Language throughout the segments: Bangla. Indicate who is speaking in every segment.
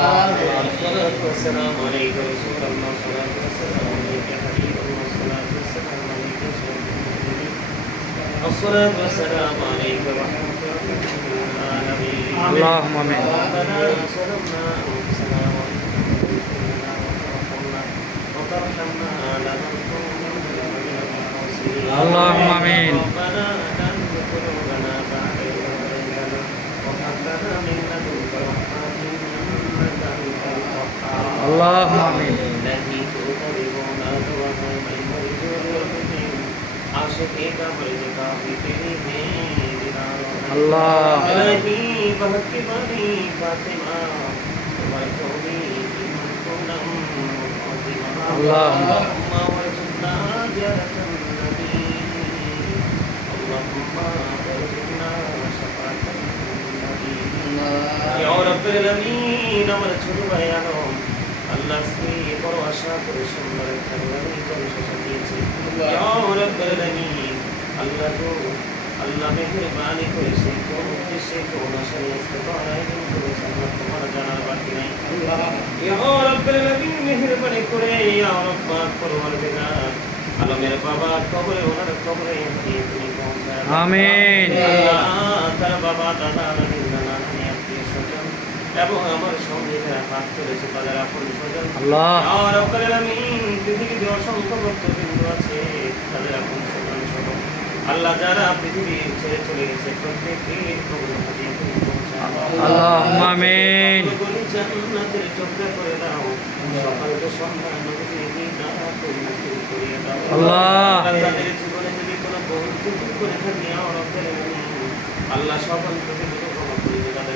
Speaker 1: والصلاة والسلام عليك رسول الله والصلاة والسلام عليك حبيب الله والصلاة والسلام عليك أشرف المرسلين الصلاة والسلام عليك ورحمة الله العالمين
Speaker 2: اللهم آمين.
Speaker 1: ربنا ظلمنا أنفسنا وإن لم تغفر لنا وترحمنا وترحمنا لنكونن من الخاسرين
Speaker 2: اللهم آمين.
Speaker 1: ربنا لا تزغ قلوبنا بعد إذ هديتنا وهب لنا من وارزقنا شفاعة النبي يا رب العالمين আমার ছোট ভাই আলম আল্লাহ শ্রী বড় আশা করে সুন্দর একটা সাজিয়েছে ইয়া রব্বুল আলামিন আল্লাহ গো আল্লাহ মেহেরবানি করে সেই কোন উদ্দেশ্যে কোন আশায় ইস্তেফার আয়োজন করেছে আল্লাহ তোমার জানার বাকি নাই। মেহেরবানি করে আলমের বাবা কবরে ওনার কবরে তুমি পৌঁছায়
Speaker 2: আমিন।
Speaker 1: আল্লাহ, তার বাবা দাদা এবং আমার সঙ্গে যারা তাদের আপন আমার অকালের আমি পৃথিবীতে অসংখ্য ভক্তবৃন্দ আছে তাদের আপন স্বজন সহ। আল্লাহ যারা পৃথিবী ছেড়ে চলে গেছে
Speaker 2: প্রত্যেককে খবর
Speaker 1: হাতিয়ে জান্নাতের চোখে করে দাও। সকালকে সন্ধ্যা জীবনে যদি কোনো বহু করে থাকি আমার অকালের আল্লাহ সকল প্রতি ক্ষমা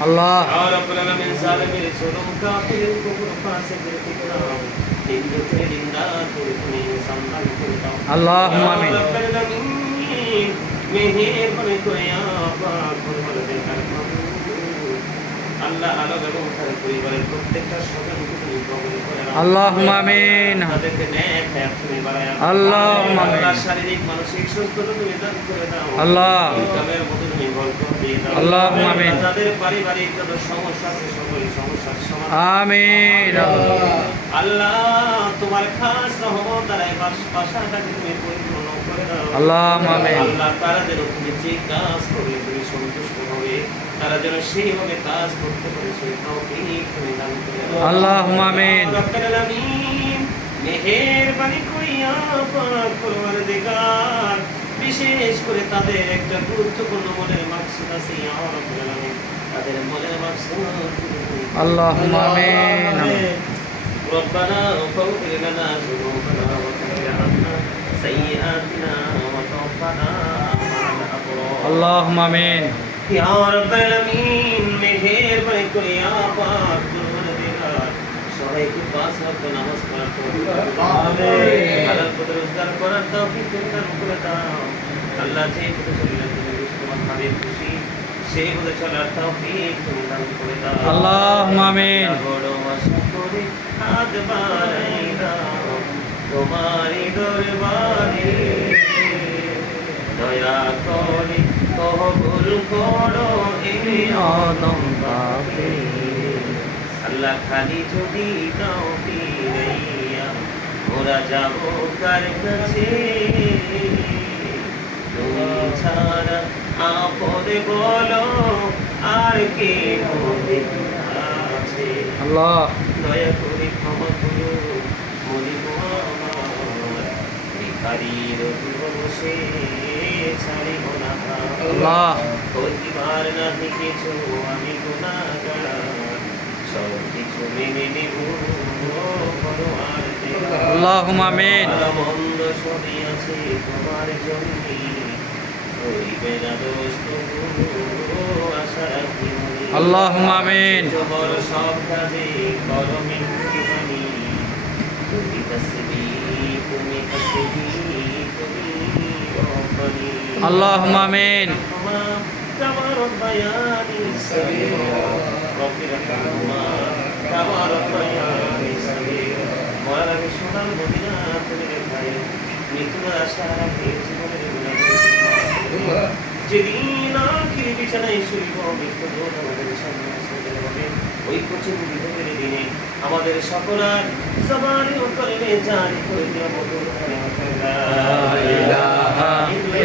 Speaker 1: হিন্দু আল্লাহ নিন্দা করে আল্লাহ আমিন। মানসিক সুস্থতা
Speaker 2: আল্লাহ।
Speaker 1: তাদের পারিবারিক যত সমস্যা আছে সকল আল্লাহ। তোমার খাস রহমত আর বাসাটাকে তুমি পরিপূর্ণ করে দাও।
Speaker 2: আল্লাহুম্মা আমিন।
Speaker 1: আল্লাহ তারাদের তুমি যে কাজ করলে তুমি সন্তুষ্ট তারা যেন সেইভাবে কাজ করতে পারে সেই তৌফিক তুমি দান করে দাও
Speaker 2: اللهم آمين
Speaker 1: রব্বুল আলামিন মেহেরবানি করিয়া পাক পরওয়ারদিগার বিশেষ করে তাদের একটা গুরুত্বপূর্ণ মনের মাকসুদ আছে ইয়া রব্বুল আলামিন তাদের মনের মাকসুদ
Speaker 2: اللهم آمين
Speaker 1: ربنا فاغفر لنا ذنوبنا وكفر عنا سيئاتنا وتوفنا مع الأبرار
Speaker 2: اللهم آمين
Speaker 1: ইয়া রব্বুল আলামিন মেহেরবানি করে ইয়া পাক পরওয়ারদিগার সবাইকে পাঁচ ওয়াক্ত নামাজ পড়ার তৌফিক দান করো।
Speaker 3: আমিন।
Speaker 1: হালাল পথে রোজগার করার তৌফিক তুমি দান করে দাও আল্লাহ যে পথে চললে তুমি বেশি তোমার হাবিব খুশি সেই পথে চলার তৌফিক তুমি দান করে দাও
Speaker 2: اللهم آمين
Speaker 1: বড় আশা করে হাত বাড়াই দাও তোমারই দরবারে দয়া করে কবুল করো এ অদম্বাবে আল্লাহ খালি যদি দাও ফিরাইয়া ওরা যাব কার কাছে? তুমি ছাড়া আপদে বলো আর কে হবে আছে
Speaker 2: আল্লাহ।
Speaker 1: দয়া করে ক্ষমা করো মনে আমার ভিখারির বসে ছাড়ি
Speaker 2: গুণাহ
Speaker 1: বলতিবার নাহি কিছু আমি গুণাগার সব কিছু মেনে নিব আল্লাহুম আমিন। না দোষ তবু আশা রাখি
Speaker 2: আল্লাহুম আমিন।
Speaker 1: তোমার সব কাজে কলমে তুমি কাছে তুমি কাছে রব্বানি
Speaker 2: আল্লাহুম্মা আমিন
Speaker 1: كما ربياني صغيرا رب ارحمهما كما ربياني صغيرا মরার আগে সোনার মদিনা তুমি রেখায় মৃত্যুর আশা রাখে জীবনের গুণাগুণ যেদিন আখির বিছানায় শুইব মৃত্যু দূর আমাদের সামনে আসতে হবে ওই কঠিন বিপদের দিনে আমাদের সকলার সবারই কলমে জারি করে দেওয়া